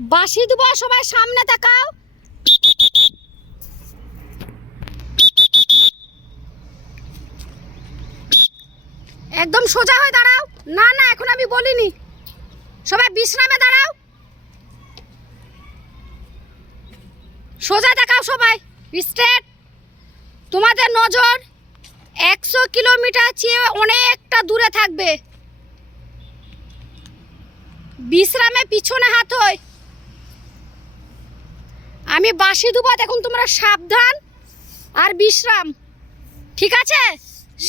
বাসি সবাই সামনে তাকাও। একদম সোজা হয়ে দাঁড়াও। না না, এখন আমি বলিনি। সবাই বিশ্রামে দাঁড়াও। সোজা দেখাও সবাই। স্ট্রেট। তোমাদের নজর একশো কিলোমিটার চেয়ে অনেকটা দূরে থাকবে। বিশ্রামে পিছনে হাত হয়। আমি বাসি দুবো এখন তোমরা সাবধান আর বিশ্রাম। ঠিক আছে?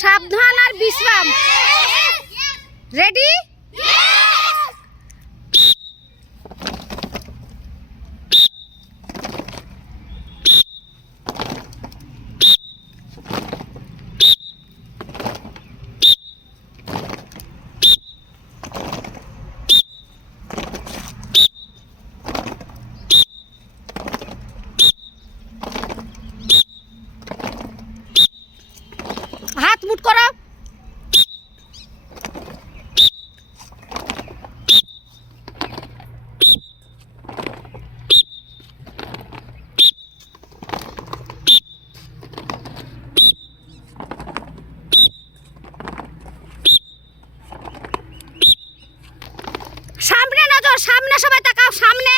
সাবধান আর বিশ্রাম। রেডি প্রস্তুত করা। সামনে নজর, সামনে সবাই তাকাও, সামনে।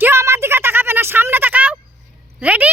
কেউ আমার দিকে তাকাবে না, সামনে তাকাও। রেডি